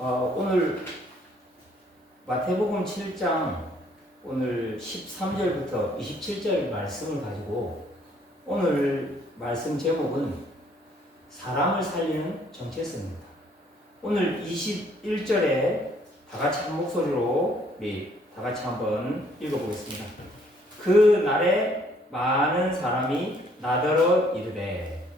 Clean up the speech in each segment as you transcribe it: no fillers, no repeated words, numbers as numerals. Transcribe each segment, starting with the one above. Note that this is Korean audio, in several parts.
오늘 마태복음 7장 오늘 13절부터 27절 말씀을 가지고 오늘 말씀 제목은 사람을 살리는 정체성입니다. 오늘 21절에 다 같이 한 목소리로 우리 다 같이 한번 읽어보겠습니다. 그 날에 많은 사람이 나더러 이르되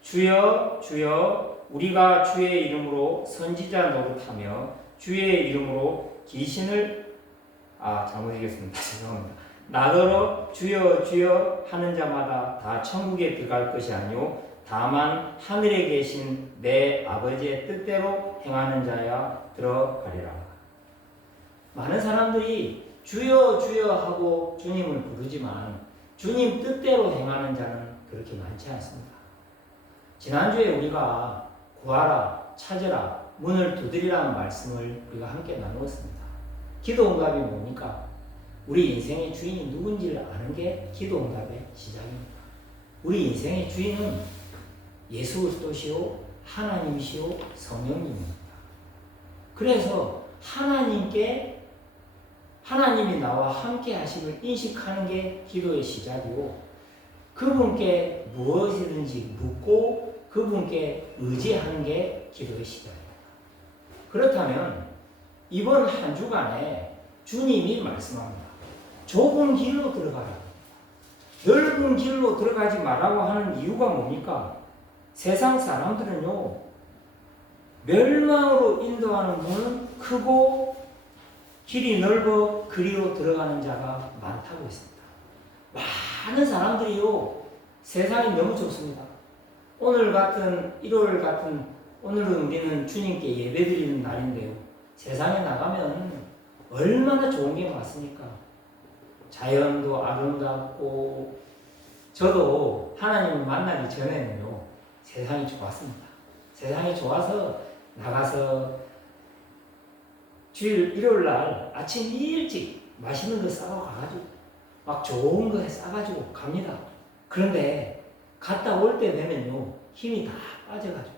주여 주여 우리가 주의 이름으로 선지자 노릇하며 주의 이름으로 귀신을 잘못 읽겠습니다. 죄송합니다. 나더러 주여 주여 하는 자마다 다 천국에 들어갈 것이 아니요 다만 하늘에 계신 내 아버지의 뜻대로 행하는 자야 들어가리라. 많은 사람들이 주여 주여 하고 주님을 부르지만 주님 뜻대로 행하는 자는 그렇게 많지 않습니다. 지난주에 우리가 구하라, 찾으라, 문을 두드리라는 말씀을 우리가 함께 나누었습니다. 기도 응답이 뭡니까? 우리 인생의 주인이 누군지를 아는 게 기도 응답의 시작입니다. 우리 인생의 주인은 예수 그리스도시요, 하나님이시요, 성령님입니다. 그래서 하나님이 나와 함께 하심을 인식하는 게 기도의 시작이고, 그분께 무엇이든지 묻고 그분께 의지하는 게 기도의 시작입니다. 그렇다면 이번 한 주간에 주님이 말씀합니다. 좁은 길로 들어가라. 넓은 길로 들어가지 말라고 하는 이유가 뭡니까? 세상 사람들은요, 멸망으로 인도하는 문은 크고 길이 넓어 그리로 들어가는 자가 많다고 했습니다. 많은 사람들이요, 세상이 너무 좁습니다. 오늘 같은 일요일 같은 오늘은 우리는 주님께 예배드리는 날인데요, 세상에 나가면 얼마나 좋은 게 많습니까? 자연도 아름답고, 저도 하나님을 만나기 전에는요, 세상이 좋았습니다. 세상이 좋아서 나가서 주일 일요일 날 아침 일찍 맛있는 거 싸고 가가지고 막 좋은 거 싸가지고 갑니다. 그런데 갔다 올 때 되면요, 힘이 다 빠져가지고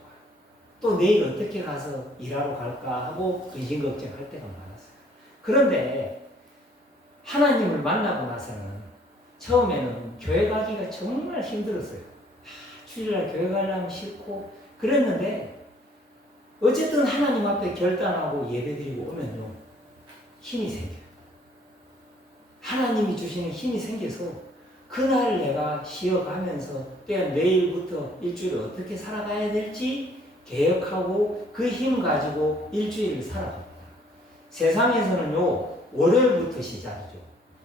또 내일 어떻게 가서 일하러 갈까 하고 근심걱정할 때가 많았어요. 그런데 하나님을 만나고 나서는 처음에는 교회 가기가 정말 힘들었어요. 주일날 교회 가려면 싫고 그랬는데, 어쨌든 하나님 앞에 결단하고 예배드리고 오면요, 힘이 생겨요. 하나님이 주시는 힘이 생겨서 그날 내가 쉬어가면서 내일부터 일주일을 어떻게 살아가야 될지 계획하고 그 힘 가지고 일주일을 살아갑니다. 세상에서는요, 월요일부터 시작이죠.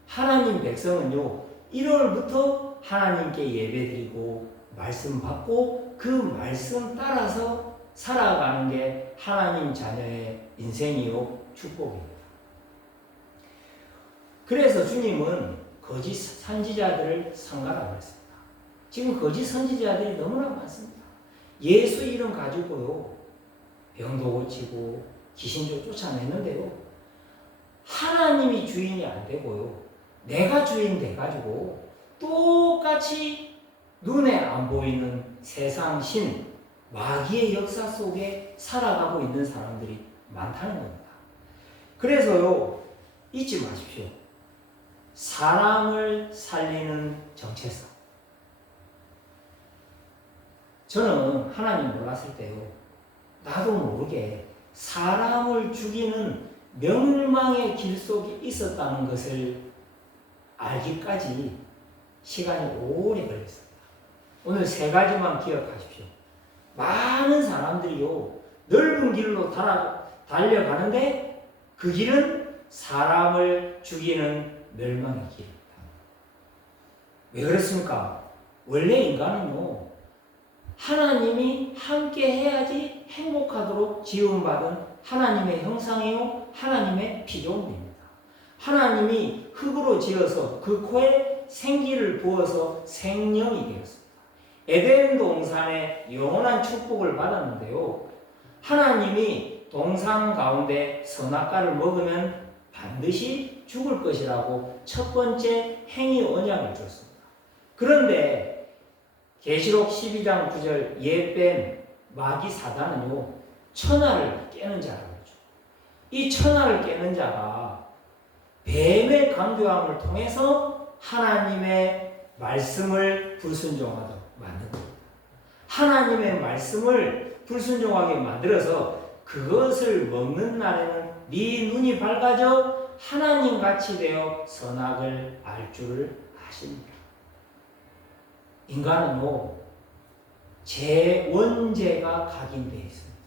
하나님 백성은요, 1월부터 하나님께 예배드리고 말씀 받고 그 말씀 따라서 살아가는 게 하나님 자녀의 인생이요, 축복입니다. 그래서 주님은 거짓 선지자들을 삼가라고 했습니다. 지금 거짓 선지자들이 너무나 많습니다. 예수 이름 가지고요, 병도 고치고 귀신도 쫓아냈는데요, 하나님이 주인이 안 되고요, 내가 주인 돼가지고 똑같이 눈에 안 보이는 세상 신 마귀의 역사 속에 살아가고 있는 사람들이 많다는 겁니다. 그래서요, 잊지 마십시오. 사람을 살리는 정체성. 저는 하나님 몰랐을 때요, 나도 모르게 사람을 죽이는 멸망의 길 속에 있었다는 것을 알기까지 시간이 오래 걸렸습니다. 오늘 세 가지만 기억하십시오. 많은 사람들이요, 넓은 길로 달려가는데 그 길은 사람을 죽이는 멸망의 길입니다. 왜 그렇습니까? 원래 인간은요, 하나님이 함께 해야지 행복하도록 지음받은 하나님의 형상이요, 하나님의 피조물입니다. 하나님이 흙으로 지어서 그 코에 생기를 부어서 생명이 되었습니다. 에덴 동산에 영원한 축복을 받았는데요, 하나님이 동산 가운데 선악과를 먹으면 반드시 죽을 것이라고 첫 번째 행위 언약을 줬습니다. 그런데 계시록 12장 9절 옛뱀 마귀 사단은요, 천하를 깨는 자라고 했죠. 이 천하를 깨는 자가 뱀의 강교함을 통해서 하나님의 말씀을 불순종하도록 만든 겁니다. 하나님의 말씀을 불순종하게 만들어서 그것을 먹는 날에는 네 눈이 밝아져 하나님같이 되어 선악을 알 줄을 아십니다. 인간은요, 제 원죄가 각인되어 있습니다.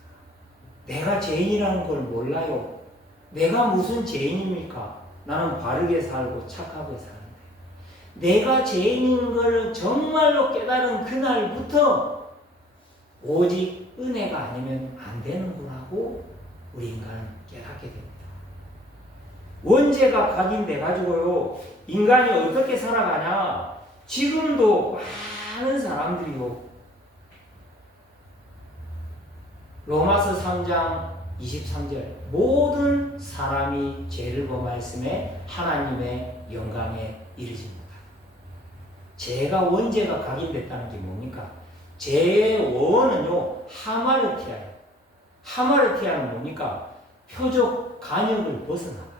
내가 죄인이라는 걸 몰라요. 내가 무슨 죄인입니까? 나는 바르게 살고 착하게 사는데. 내가 죄인인 걸 정말로 깨달은 그날부터 오직 은혜가 아니면 안 되는구나고 우리 인간은 깨닫게 됩니다. 원죄가 각인돼 가지고요, 인간이 어떻게 살아가냐? 지금도 많은 사람들이요, 로마서 3장 23절 모든 사람이 죄를 범하였음에 하나님의 영광에 이르지 못하다. 죄가 원죄가 각인됐다는 게 뭡니까? 죄의 원은요, 하마르티아예요. 하마르티아는 뭡니까? 표적 간역을 벗어나가.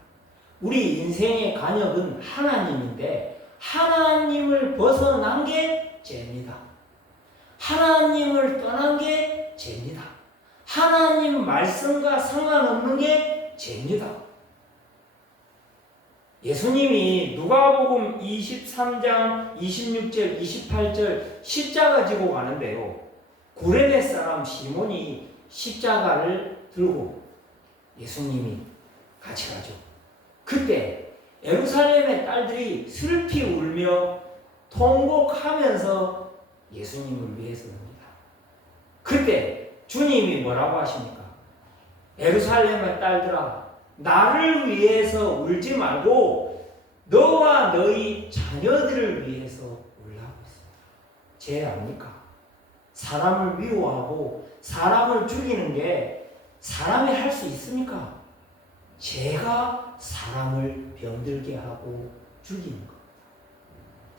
우리 인생의 간역은 하나님인데 하나님을 벗어난 게 죄입니다. 하나님을 떠난 게 죄입니다. 하나님 말씀과 상관없는 게 죄입니다. 예수님이 누가복음 23장 26절 28절 십자가 지고 가는데요, 구레네 사람 시몬이 십자가를 들고 예수님이 같이 가죠. 그때 예루살렘의 딸들이 슬피 울며 통곡하면서 예수님을 위해서 옵니다. 그때 주님이 뭐라고 하십니까? 예루살렘의 딸들아, 나를 위해서 울지 말고 너와 너희 자녀들을 위해서 울라고 했습니다. 죄 아닙니까? 사람을 미워하고 사람을 죽이는 게 사람이 할 수 있습니까? 죄가 사람을 병들게 하고 죽이는 겁니다.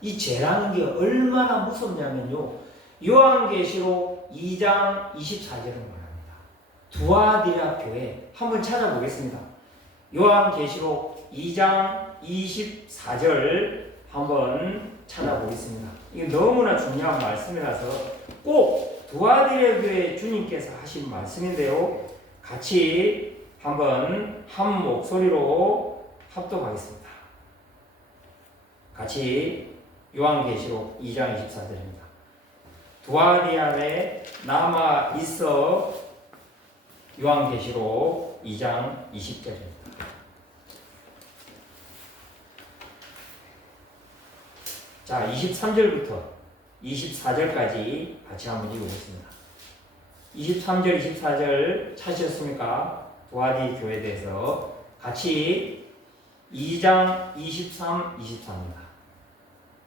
이 죄라는 게 얼마나 무섭냐면요, 요한계시록 2장 24절을 말합니다. 두아디라 교회 한번 찾아보겠습니다. 요한계시록 2장 24절 한번 찾아보겠습니다. 이게 너무나 중요한 말씀이라서 꼭 두아디라 교회 주님께서 하신 말씀인데요, 같이 한번 한 목소리로 합독하겠습니다. 같이 요한계시록 2장 24절입니다. 두아디아에 남아 있어. 요한계시록 2장 20절입니다. 자, 23절부터 24절까지 같이 한번 읽어보겠습니다. 23절, 24절 찾으셨습니까? 두아디 교회에 대해서 같이 2장 23, 24입니다.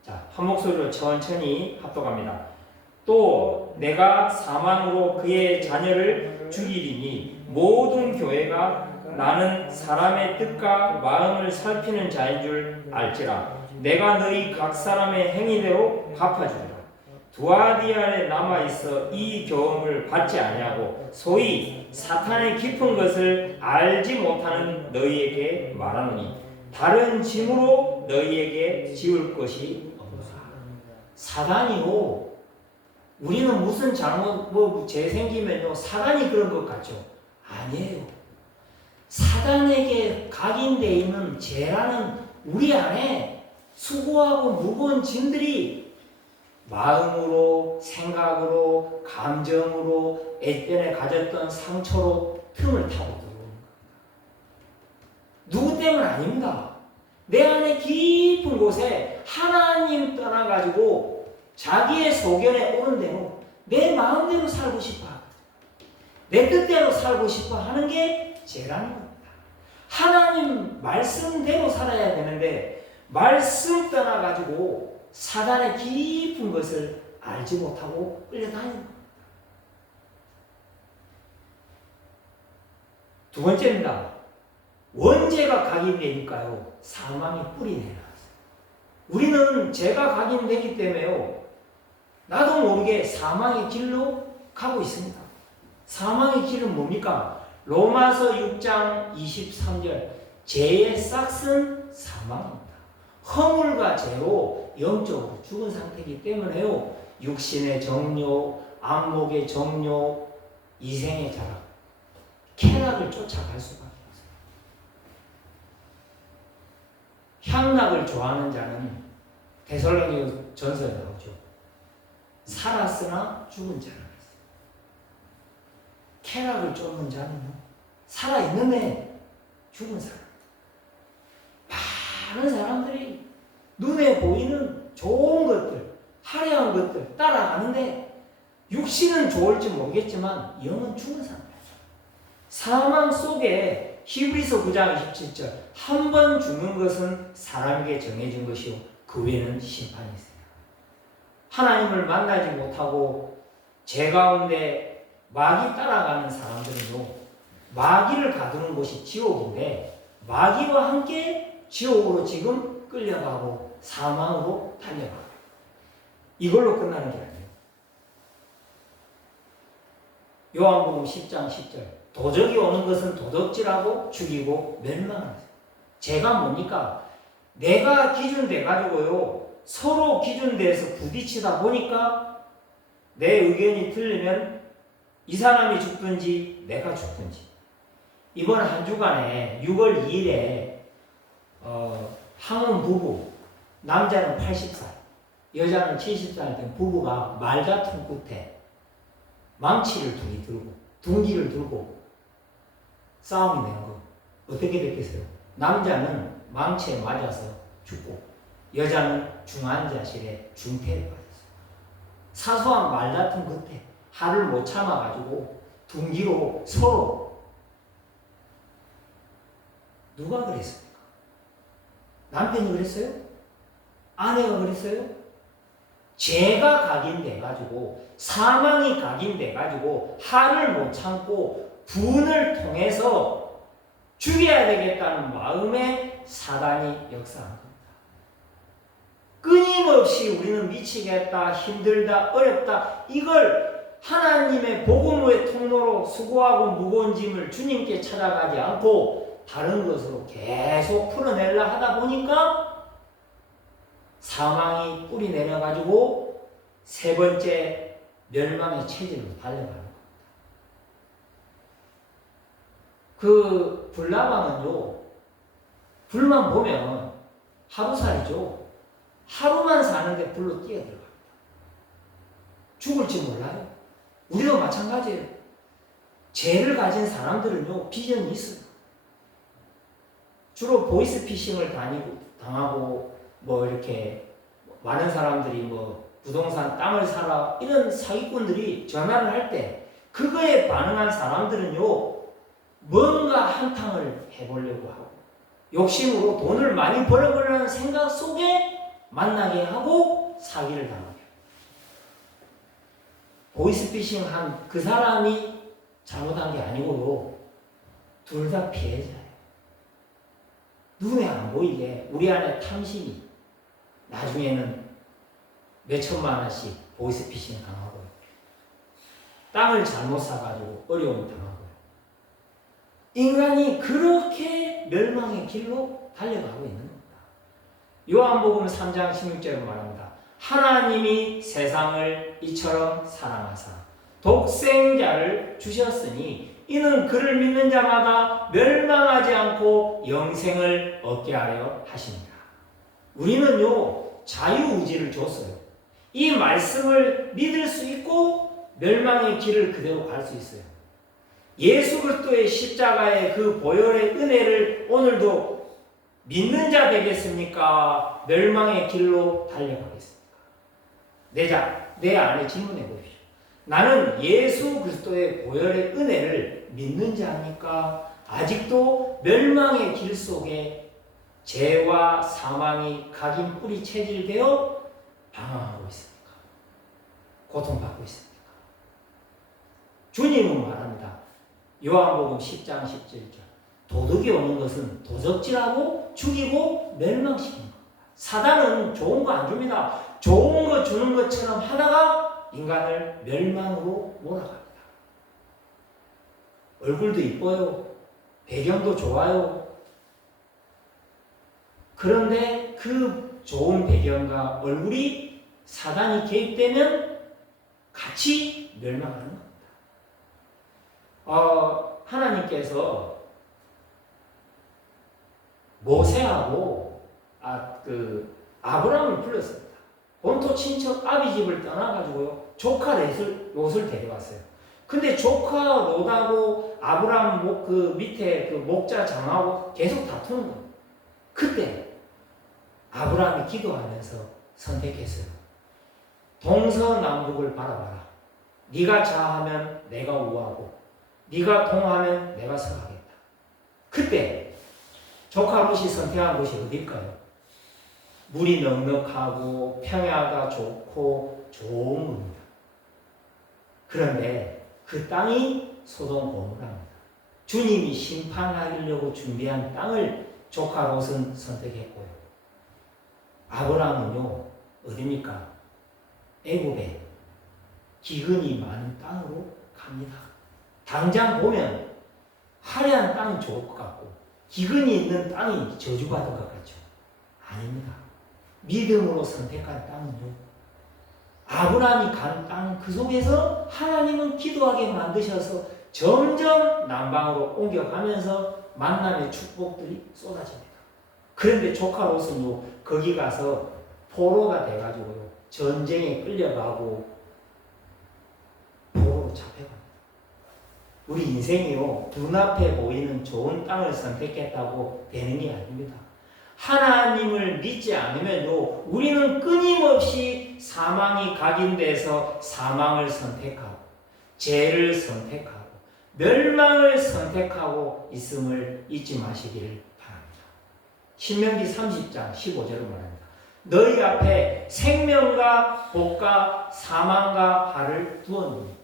자, 한 목소리로 천천히 합독합니다. 또 내가 사망으로 그의 자녀를 죽이리니 모든 교회가 나는 사람의 뜻과 마음을 살피는 자인 줄 알지라. 내가 너희 각 사람의 행위대로 갚아주리라. 두아디아에 남아있어 이 교훈을 받지 아니하고 소위 사탄의 깊은 것을 알지 못하는 너희에게 말하노니 다른 짐으로 너희에게 지울 것이 없노라. 사단이요, 우리는 무슨 잘못 죄 생기면요 사단이 그런 것 같죠? 아니에요. 사단에게 각인되어 있는 죄라는 우리 안에 수고하고 무거운 짐들이 마음으로, 생각으로, 감정으로, 애전에 가졌던 상처로 틈을 타고 들어오는 겁니다. 누구 때문 아닙니다. 내 안에 깊은 곳에 하나님 떠나가지고 자기의 소견에 오른 대로 내 마음대로 살고 싶어 하거든. 내 뜻대로 살고 싶어 하는 게 죄라는 겁니다. 하나님 말씀대로 살아야 되는데 말씀 떠나가지고 사단의 깊은 것을 알지 못하고 끌려다니는 겁니다. 두 번째입니다. 원죄가 각인되니까요 사망의 뿌리 내려왔어요. 우리는 죄가 각인되기 때문에요 나도 모르게 사망의 길로 가고 있습니다. 사망의 길은 뭡니까? 로마서 6장 23절 죄의 싹은 사망입니다. 허물과 죄로 영적으로 죽은 상태이기 때문에요. 육신의 정욕, 안목의 정욕, 이생의 자랑, 쾌락을 쫓아갈 수밖에 없어요. 향락을 좋아하는 자는 데살로니가 전서에 나오죠. 살았으나 죽은 자라 그랬어요. 쾌락을 쫓는 자는 살아있는데 죽은 사람. 많은 사람들이 눈에 보이는 좋은 것들, 화려한 것들 따라가는데 육신은 좋을지 모르겠지만 영은 죽은 사람이에요. 사망 속에 히브리서 9장 27절 한 번 죽는 것은 사람에게 정해진 것이요 그 외에는 심판이 있어요. 하나님을 만나지 못하고 죄 가운데 마귀 따라가는 사람들은요, 마귀를 가두는 곳이 지옥인데 마귀와 함께 지옥으로 지금 끌려가고 사망으로 달려가고 이걸로 끝나는 게 아니에요. 요한복음 10장 10절 도적이 오는 것은 도둑질하고 죽이고 멸망하는 거예요. 죄가 뭡니까? 내가 기준돼 가지고요 서로 기준돼서 부딪히다 보니까 내 의견이 틀리면 이 사람이 죽든지 내가 죽든지. 이번 한 주간에 6월 2일에 항운 부부, 남자는 80살, 여자는 70살 된 부부가 말다툼 끝에 망치를 둥기를 들고 싸움이 낸 거. 어떻게 됐겠어요? 남자는 망치에 맞아서 죽고 여자는 중환자실에 중태를 받았어요. 사소한 말다툼 끝에 화를 못 참아가지고 둥기로 서로. 누가 그랬습니까? 남편이 그랬어요? 아내가 그랬어요? 죄가 각인돼가지고 사망이 각인돼가지고 화를 못 참고 분을 통해서 죽여야 되겠다는 마음에 사단이 역사한 겁니다. 끊임없이 우리는 미치겠다, 힘들다, 어렵다 이걸 하나님의 복음의 통로로 수고하고 무거운 짐을 주님께 찾아가지 않고 다른 것으로 계속 풀어내려 하다 보니까 사망이 뿌리 내려가지고 세 번째 멸망의 체질로 달려가는 겁니다. 그 불나방은요, 불만 보면 하루살이죠. 하루만 사는데 불로 뛰어들어갑니다. 죽을지 몰라요. 우리도 마찬가지예요. 죄를 가진 사람들은요, 비전이 있어요. 주로 보이스피싱을 당하고, 이렇게, 많은 사람들이 부동산 땅을 사라, 이런 사기꾼들이 전화를 할 때, 그거에 반응한 사람들은요, 뭔가 한탕을 해보려고 하고, 욕심으로 돈을 많이 벌어보려는 생각 속에 만나게 하고 사기를 당하게 해요. 보이스피싱 한 그 사람이 잘못한 게 아니고요. 둘 다 피해자예요. 눈에 안 보이게 우리 안에 탐심이 나중에는 몇 천만 원씩 보이스피싱 당하고 땅을 잘못 사가지고 어려움 당하고 인간이 그렇게 멸망의 길로 달려가고 있는 겁니다. 요한복음 3장 16절에 말합니다. 하나님이 세상을 이처럼 사랑하사 독생자를 주셨으니 이는 그를 믿는 자마다 멸망하지 않고 영생을 얻게 하려 하십니다. 우리는요 자유의지를 줬어요. 이 말씀을 믿을 수 있고 멸망의 길을 그대로 갈 수 있어요. 예수 그리스도의 십자가의 그 보혈의 은혜를 오늘도 믿는 자 되겠습니까? 멸망의 길로 달려가겠습니까? 내 안에 질문해 보십시오. 나는 예수 그리스도의 보혈의 은혜를 믿는 자입니까? 아직도 멸망의 길 속에 죄와 사망이 각인 뿌리 체질되어 방황하고 있습니까? 고통받고 있습니까? 주님은 말합니다. 요한복음 10장 17절 도둑이 오는 것은 도적질하고 죽이고 멸망시키는 겁니다. 사단은 좋은 거 안 줍니다. 좋은 거 주는 것처럼 하다가 인간을 멸망으로 몰아갑니다. 얼굴도 이뻐요. 배경도 좋아요. 그런데 그 좋은 배경과 얼굴이 사단이 개입되면 같이 멸망하는 겁니다. 하나님께서 모세하고 아브라함을 불렀습니다. 본토 친척 아비 집을 떠나가지고요. 조카 롯을 데려왔어요. 근데 조카 롯하고 아브라함 그 밑에 그 목자 장하고 계속 다투는 거예요. 그때 아브라함이 기도하면서 선택했어요. 동서남북을 바라봐라. 네가 좌하면 내가 우하고 네가 동하면 내가 서하겠다. 그때 조카 롯이 선택한 곳이 어딜까요? 물이 넉넉하고 평야가 좋고 좋은 겁니다. 그런데 그 땅이 소돔 고모라입니다. 주님이 심판하려고 준비한 땅을 조카 롯은 선택했고요. 아브라함은요, 어디입니까? 애굽에 기근이 많은 땅으로 갑니다. 당장 보면 화려한 땅은 좋을 것 같고 기근이 있는 땅이 저주받은 것 같죠? 아닙니다. 믿음으로 선택한 땅은요, 아브라함이 간 땅 그 속에서 하나님은 기도하게 만드셔서 점점 남방으로 옮겨가면서 만남의 축복들이 쏟아집니다. 그런데 조카 롯은요, 거기 가서 포로가 돼가지고요, 전쟁에 끌려가고 포로로 잡혀갑니다. 우리 인생이요, 눈앞에 보이는 좋은 땅을 선택했다고 되는 게 아닙니다. 하나님을 믿지 않으면요, 우리는 끊임없이 사망이 각인돼서 사망을 선택하고 죄를 선택하고 멸망을 선택하고 있음을 잊지 마시기를 바랍니다. 신명기 30장 15절을 말합니다. 너희 앞에 생명과 복과 사망과 화를 두었느니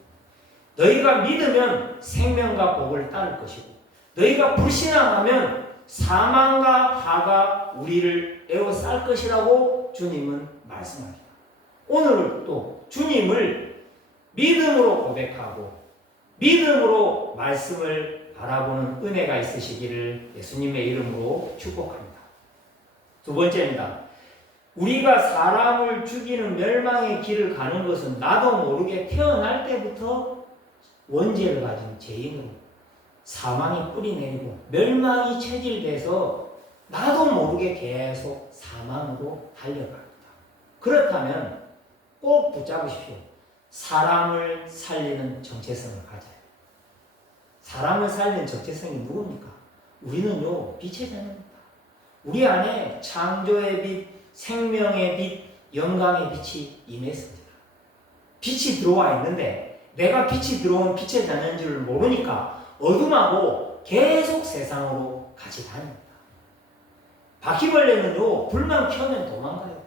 너희가 믿으면 생명과 복을 따를 것이고 너희가 불신앙하면 사망과 화가 우리를 에워쌀 것이라고 주님은 말씀합니다. 오늘 또 주님을 믿음으로 고백하고 믿음으로 말씀을 바라보는 은혜가 있으시기를 예수님의 이름으로 축복합니다. 두 번째입니다. 우리가 사람을 죽이는 멸망의 길을 가는 것은 나도 모르게 태어날 때부터 원죄를 가진 죄인으로 사망이 뿌리내리고 멸망이 체질돼서 나도 모르게 계속 사망으로 달려갑니다. 그렇다면 꼭 붙잡으십시오. 사람을 살리는 정체성을 가져요. 사람을 살리는 정체성이 누굽니까? 우리는요, 빛의 자녀입니다. 우리 안에 창조의 빛, 생명의 빛, 영광의 빛이 임했습니다. 빛이 들어와 있는데 내가 빛이 들어온 빛의 자녀인 줄 모르니까 어둠하고 계속 세상으로 같이 다닙니다. 바퀴벌레는요, 불만 켜면 도망가요.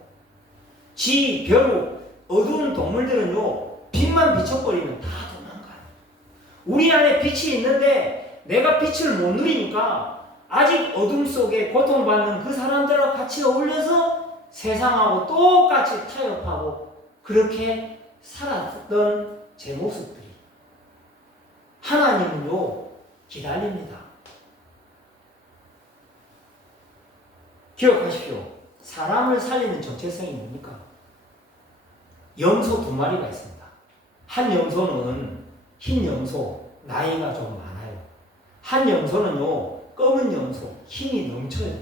벼룩, 어두운 동물들은요, 빛만 비춰버리면 다 도망가요. 우리 안에 빛이 있는데 내가 빛을 못 누리니까 아직 어둠 속에 고통받는 그 사람들과 같이 어울려서 세상하고 똑같이 타협하고 그렇게 살았던 제 모습들이 하나님은요, 기다립니다. 기억하십시오. 사람을 살리는 정체성이 뭡니까? 염소 2마리가 있습니다. 한 염소는 흰 염소, 나이가 좀 많아요. 한 염소는요, 검은 염소, 힘이 넘쳐요.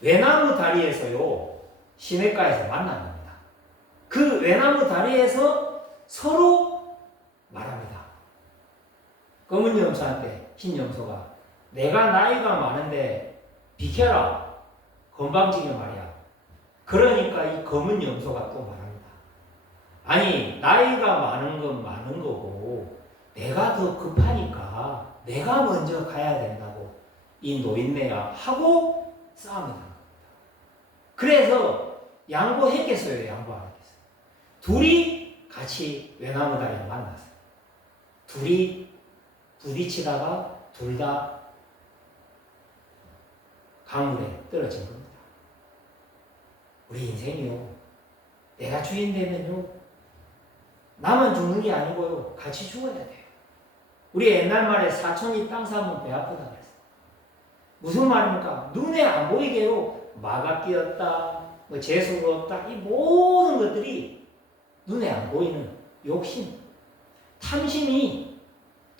외나무 다리에서요, 시냇가에서 만납니다. 그 외나무 다리에서 서로 말합니다. 검은 염소한테 흰 염소가 내가 나이가 많은데 비켜라. 건방지게 말이야. 그러니까 이 검은 염소가 또 말합니다. 아니, 나이가 많은 건 많은 거고 내가 더 급하니까 내가 먼저 가야 된다고 이 노인네야 하고 싸움이 난 겁니다. 그래서 양보했겠어요? 양보 안 했겠어요? 둘이 같이 외나무 다리에 만났어요. 둘이 부딪히다가 둘 다 강물에 떨어진 겁니다. 우리 인생이요, 내가 주인 되면요, 나만 죽는 게 아니고요, 같이 죽어야 돼요. 우리 옛날 말에 사촌이 땅 사면 배 아프다 그랬어. 무슨 말입니까? 눈에 안 보이게요. 마가 끼었다, 뭐 재수가 없다, 이 모든 것들이 눈에 안 보이는 욕심, 탐심이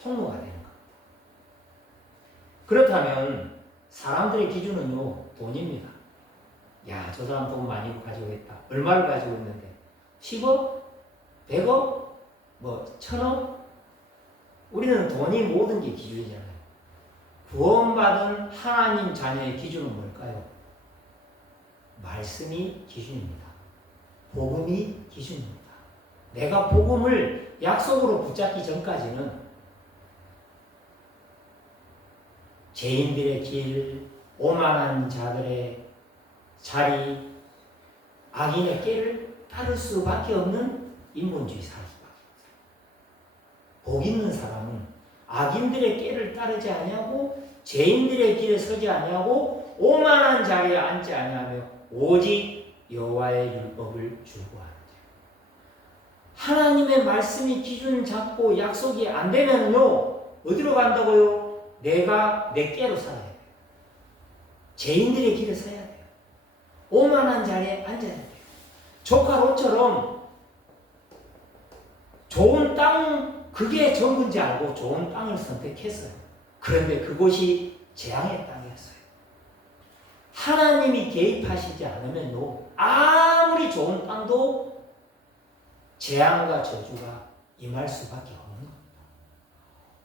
통로가 되는 겁니다. 그렇다면 사람들의 기준은요, 돈입니다. 야, 저 사람 돈 많이 가지고 있다. 얼마를 가지고 있는데? 10억? 100억? 뭐 1000억? 우리는 돈이 모든 게 기준이잖아요. 구원받은 하나님 자녀의 기준은 뭘까요? 말씀이 기준입니다. 복음이 기준입니다. 내가 복음을 약속으로 붙잡기 전까지는 죄인들의 길, 오만한 자들의 자리, 악인의 길을 따를 수밖에 없는 인본주의 사회. 복 있는 사람은 악인들의 길을 따르지 아니하고 죄인들의 길에 서지 아니하고 오만한 자리에 앉지 아니하며 오직 여호와의 율법을 주구하는 자. 하나님의 말씀이 기준 잡고 약속이 안 되면요, 어디로 간다고요? 내가 내 깨로 살아야 돼요. 죄인들의 길에 서야 돼요. 오만한 자리에 앉아야 돼요. 조카 롯처럼 좋은 땅, 그게 전부인지 알고 좋은 땅을 선택했어요. 그런데 그곳이 재앙의 땅이었어요. 하나님이 개입하시지 않으면요, 아무리 좋은 땅도 재앙과 저주가 임할 수밖에 없는 겁니다.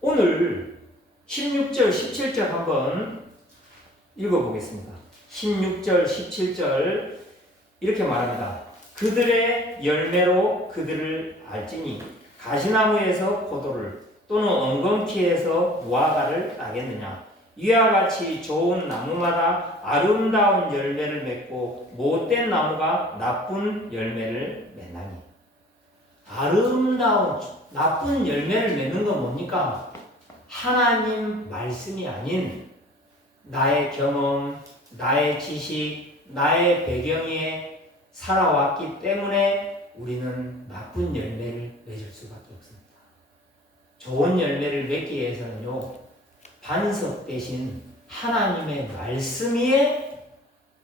오늘 16절, 17절 한번 읽어보겠습니다. 16절, 17절 이렇게 말합니다. 그들의 열매로 그들을 알지니 가시나무에서 포도를 또는 엉겅퀴에서 무화과를 따겠느냐. 이와 같이 좋은 나무마다 아름다운 열매를 맺고 못된 나무가 나쁜 열매를 맺나니. 아름다운 나쁜 열매를 맺는 건 뭡니까? 하나님 말씀이 아닌 나의 경험, 나의 지식, 나의 배경에 살아왔기 때문에 우리는 나쁜 열매를 맺을 수밖에 없습니다. 좋은 열매를 맺기 위해서는요, 반석 대신 하나님의 말씀 위에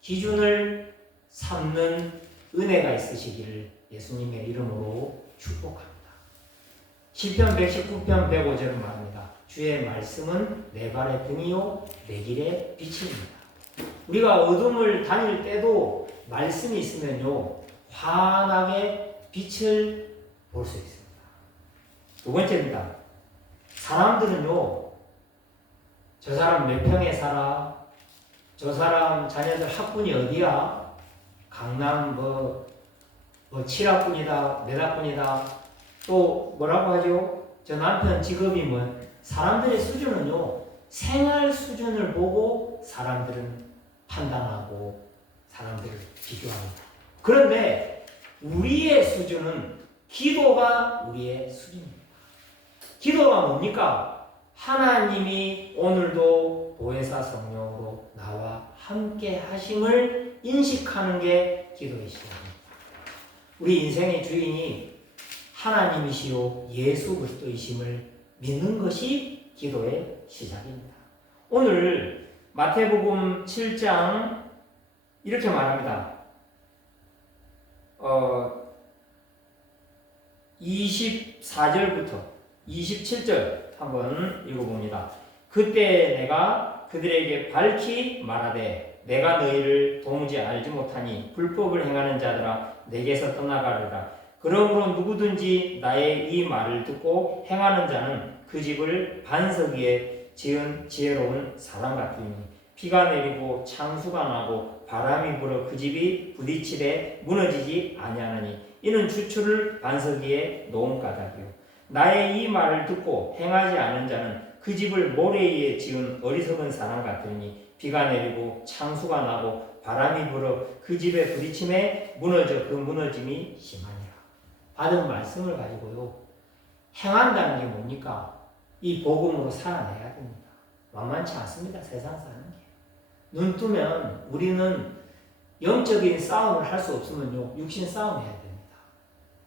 기준을 삼는 은혜가 있으시기를 예수님의 이름으로 축복합니다. 시편 119편 105절은 말합니다. 주의 말씀은 내 발의 등이요 내 길의 빛입니다. 우리가 어둠을 다닐 때도 말씀이 있으면요, 환하게 빛을 볼 수 있습니다. 두 번째입니다. 사람들은요, 저 사람 몇 평에 살아? 저 사람 자녀들 학군이 어디야? 강남 뭐 7학군이다, 몇 학군이다. 또 뭐라고 하죠? 저 남편 직업이 뭐. 사람들의 수준은요, 생활 수준을 보고 사람들은 판단하고 사람들을 비교합니다. 그런데 우리의 수준은 기도가 우리의 수준입니다. 기도가 뭡니까? 하나님이 오늘도 보혜사 성령으로 나와 함께 하심을 인식하는 게 기도의 시작입니다. 우리 인생의 주인이 하나님이시요 예수 그리스도이심을 믿는 것이 기도의 시작입니다. 오늘 마태복음 7장 이렇게 말합니다. 24절부터 27절 한번 읽어봅니다. 그때 내가 그들에게 밝히 말하되 내가 너희를 도무지 알지 못하니 불법을 행하는 자들아 내게서 떠나가리라. 그러므로 누구든지 나의 이 말을 듣고 행하는 자는 그 집을 반석 위에 지은 지혜로운 사람 같으니 비가 내리고 창수가 나고 바람이 불어 그 집이 부딪히되 무너지지 아니하느니 이는 주추를 반석 위에 놓은 까닭이요. 나의 이 말을 듣고 행하지 않은 자는 그 집을 모래 위에 지은 어리석은 사람 같으니 비가 내리고 창수가 나고 바람이 불어 그 집에 부딪힘에 무너져 그 무너짐이 심하니라. 받은 말씀을 가지고요, 행한다는 게 뭡니까? 이 복음으로 살아내야 됩니다. 만만치 않습니다. 세상 사는 게. 눈 뜨면 우리는 영적인 싸움을 할 수 없으면요, 육신 싸움 해야 됩니다.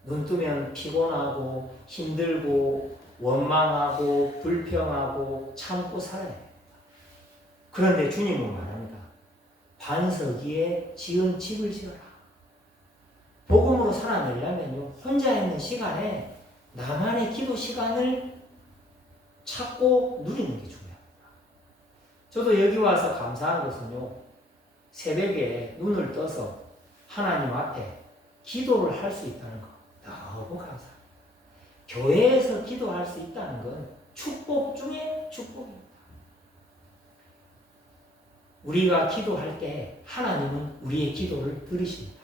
눈 뜨면 피곤하고 힘들고 원망하고 불평하고 참고 살아야 됩니다. 그런데 주님은 말합니다. 반석 위에 지은 집을 지어라. 복음으로 살아내려면요, 혼자 있는 시간에 나만의 기도 시간을 찾고 누리는 게 중요합니다. 저도 여기 와서 감사한 것은요, 새벽에 눈을 떠서 하나님 앞에 기도를 할 수 있다는 거 너무 감사합니다. 교회에서 기도할 수 있다는 건 축복 중에 축복입니다. 우리가 기도할 때 하나님은 우리의 기도를 들으십니다.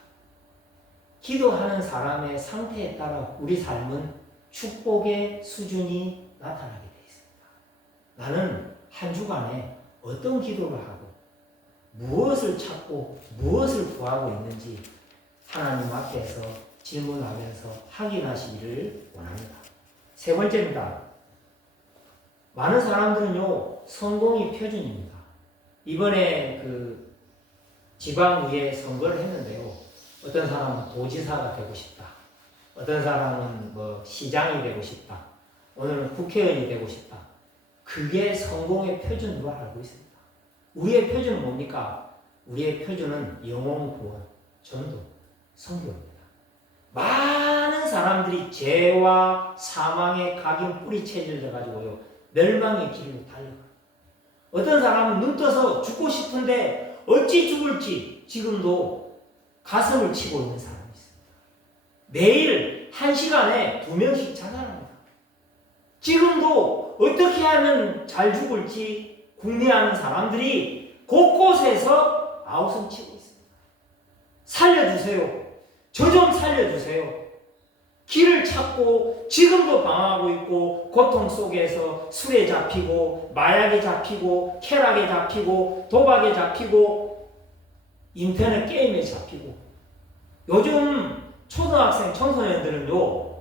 기도하는 사람의 상태에 따라 우리 삶은 축복의 수준이 나타나게 되어 있습니다. 나는 한 주간에 어떤 기도를 하고 무엇을 찾고 무엇을 구하고 있는지 하나님 앞에서 질문하면서 확인하시기를 원합니다. 세 번째입니다. 많은 사람들은요, 성공이 표준입니다. 이번에 그 지방의회 선거를 했는데요, 어떤 사람은 도지사가 되고 싶다. 어떤 사람은 뭐 시장이 되고 싶다. 오늘은 국회의원이 되고 싶다. 그게 성공의 표준으로 알고 있습니다. 우리의 표준은 뭡니까? 우리의 표준은 영혼 구원, 전도, 선교입니다. 많은 사람들이 죄와 사망의 각인 뿌리 체질을 가지고요, 멸망의 길로 달려가요. 어떤 사람은 눈 떠서 죽고 싶은데 어찌 죽을지 지금도 가슴을 치고 있는 사람이 있습니다. 매일 1시간에 2명씩 자살합니다. 지금도 어떻게 하면 잘 죽을지 궁리하는 사람들이 곳곳에서 아우성 치고 있습니다. 살려주세요. 저 좀 살려주세요. 길을 찾고 지금도 방황하고 있고 고통 속에서 술에 잡히고 마약에 잡히고 쾌락에 잡히고 도박에 잡히고 인터넷 게임에 잡히고, 요즘 초등학생 청소년들은요,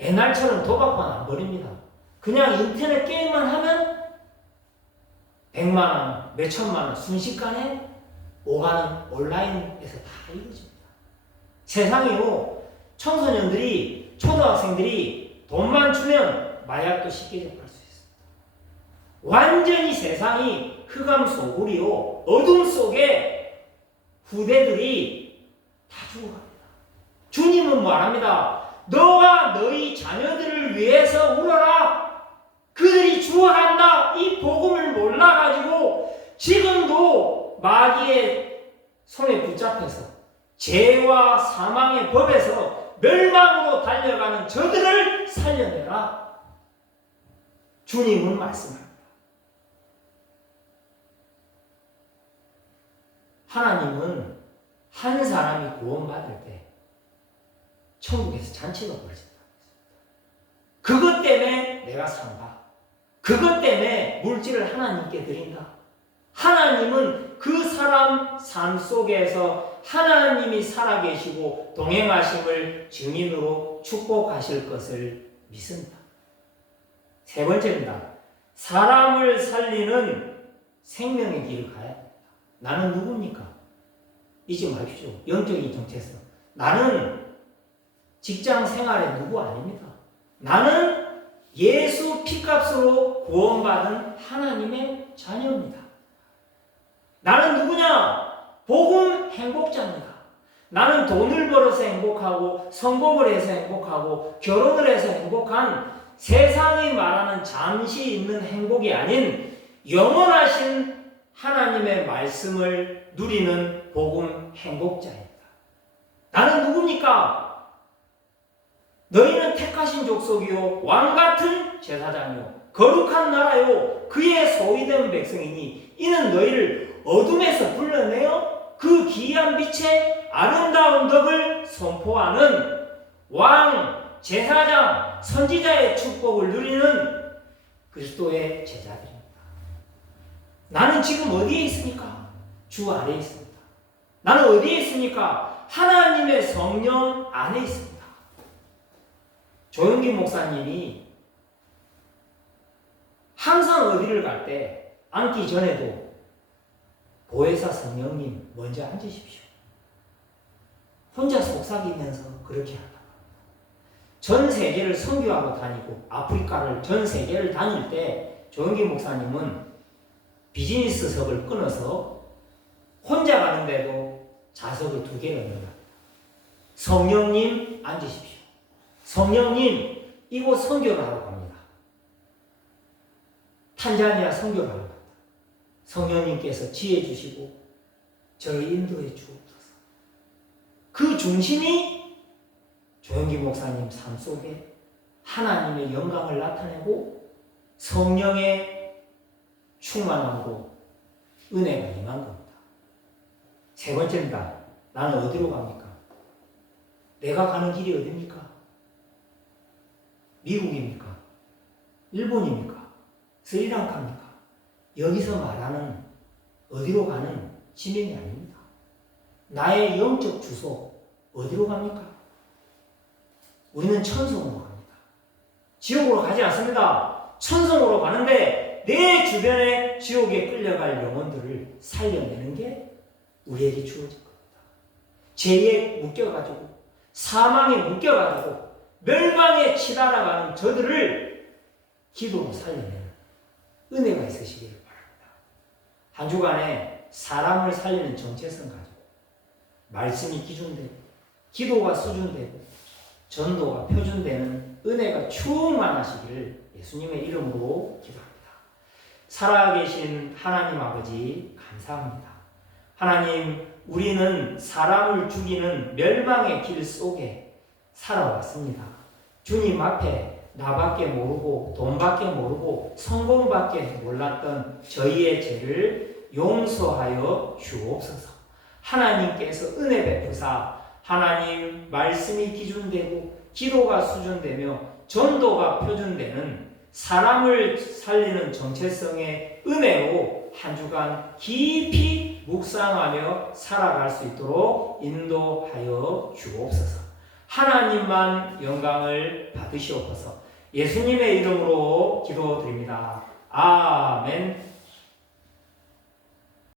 옛날처럼 도박만 안 버립니다. 그냥 인터넷 게임만 하면 100만원, 몇천만원 순식간에 오가는 온라인에서 다 이루어집니다. 세상에요, 청소년들이, 초등학생들이 돈만 주면 마약도 쉽게 접할 수 있습니다. 완전히 세상이 흑암 소굴이요, 어둠 속에 후대들이 다 죽어갑니다. 주님은 말합니다. 너와 너희 자녀들을 위해서 울어라. 그들이 죽어간다. 이 복음을 몰라가지고 지금도 마귀의 손에 붙잡혀서 죄와 사망의 법에서 멸망으로 달려가는 저들을 살려내라. 주님은 말씀합니다. 하나님은 한 사람이 구원받을 때 천국에서 잔치가 벌어진다. 그것 때문에 내가 산다. 그것 때문에 물질을 하나님께 드린다. 하나님은 그 사람 삶 속에서 하나님이 살아계시고 동행하심을 증인으로 축복하실 것을 믿습니다. 세 번째입니다. 사람을 살리는 생명의 길을 가야 합니다. 나는 누굽니까? 잊지 마십시오. 영적인 정체성. 나는 직장 생활의 누구 아닙니다. 나는 예수 피값으로 구원받은 하나님의 자녀입니다. 나는 누구냐? 복음 행복자입니다. 나는 돈을 벌어서 행복하고 성공을 해서 행복하고 결혼을 해서 행복한 세상이 말하는 잠시 있는 행복이 아닌 영원하신 하나님의 말씀을 누리는 복음 행복자입니다. 나는 누굽니까? 너희는 택하신 족속이요 왕같은 제사장이요 거룩한 나라요 그의 소유된 백성이니 이는 너희를 어둠에서 불러내어 그 기이한 빛의 아름다운 덕을 선포하는 왕, 제사장, 선지자의 축복을 누리는 그리스도의 제자들입니다. 나는 지금 어디에 있습니까? 주 아래에 있습니다. 나는 어디에 있습니까? 하나님의 성령 안에 있습니다. 조영기 목사님이 항상 어디를 갈 때 앉기 전에도 보혜사 성령님 먼저 앉으십시오. 혼자 속삭이면서 그렇게 한다. 전 세계를 선교하고 다니고 아프리카를 전 세계를 다닐 때 조영기 목사님은 비즈니스석을 끊어서 혼자 가는데도 좌석을 2개를 넣어요. 성령님 앉으십시오. 성령님 이곳 선교를 하러 갑니다. 탄자니아 선교를 하러 갑니다. 성령님께서 지혜 주시고 저를 인도해 주옵소서. 그 중심이 조영기 목사님 삶 속에 하나님의 영광을 나타내고 성령의 충만함으로 은혜가 임한 겁니다. 세 번째입니다. 나는 어디로 갑니까? 내가 가는 길이 어디입니까? 미국입니까? 일본입니까? 스리랑카입니까? 여기서 말하는 어디로 가는 지명이 아닙니다. 나의 영적 주소 어디로 갑니까? 우리는 천성으로 갑니다. 지옥으로 가지 않습니다. 천성으로 가는데 내 주변에 지옥에 끌려갈 영혼들을 살려내는 게 우리에게 주어진 겁니다. 죄에 묶여가지고 사망에 묶여가지고 멸망에 치달아가는 저들을 기도로 살려내는 은혜가 있으시기를 바랍니다. 한 주간에 사람을 살리는 정체성 가지고 말씀이 기준되고 기도가 수준되고 전도가 표준되는 은혜가 충만하시기를 예수님의 이름으로 기도합니다. 살아계신 하나님 아버지 감사합니다. 하나님, 우리는 사람을 죽이는 멸망의 길 속에 살아왔습니다. 주님 앞에 나밖에 모르고 돈밖에 모르고 성공밖에 몰랐던 저희의 죄를 용서하여 주옵소서. 하나님께서 은혜 베푸사 하나님 말씀이 기준되고 기도가 수준되며 전도가 표준되는 사람을 살리는 정체성의 은혜로 한 주간 깊이 묵상하며 살아갈 수 있도록 인도하여 주옵소서. 하나님만 영광을 받으시옵소서. 예수님의 이름으로 기도드립니다. 아멘.